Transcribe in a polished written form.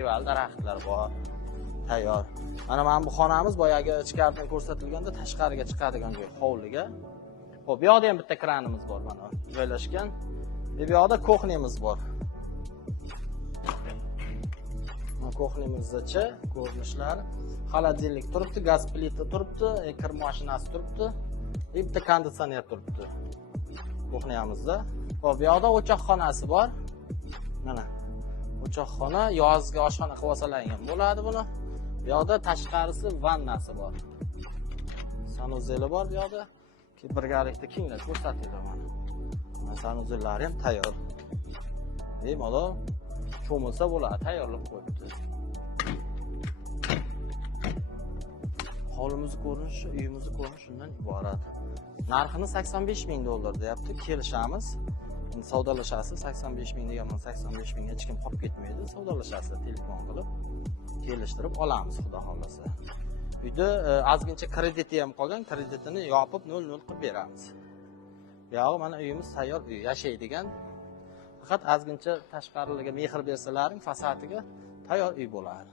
Meva daraxtlar bor. Tayyor. Mana bu xonamiz boyagi ichkaridan ko'rsatilganda tashqariga chiqadigan joy, hovliga. Xo'p, bu yoqda ham bitta kranimiz bor mana joylashgan. Bu yoqda kuxnyamiz bor. Mana kuxnyamizgacha ko'rinishlar. Xolodilnik turibdi, gaz plita turibdi, kir mashinasi turibdi. Bitta konditsioner turibdi. Kuxnyamizda. Xo'p, bu yoqda o'choqxonasi bor. Mana o'choqxona, yozgi oshxona qilib olsalar ham bo'ladi buni. Bu yoqda tashqarisi vannasi bor. Sanuzeli bor bu yoqda. Birgalikda kenglab ko'rsatildi mana. Sanuzellari ham tayyor. Bemalol cho'milsa bo'ladi, tayyorlab qo'yibdi. Hovlimiz ko'rinishi, uyimiz ko'rinishi shundan iborat. Narxini $85,000 deyapti. Kelishamiz. Savdolashasiz 85,000 deganman, 85,000 ga hech kim qolib ketmaydi. Savdolashasiz, telefon qilib kelishtirib olamiz, xudo xolasa. Uyda ozgincha krediti ham qolgan, kreditini yopib 0 qilib beramiz. Bu yog'i mana uyimiz tayyor uy, yashaydigan. Faqat ozgincha tashqariga mehr bersalaring, fasadiga tayyor uy bo'ladi.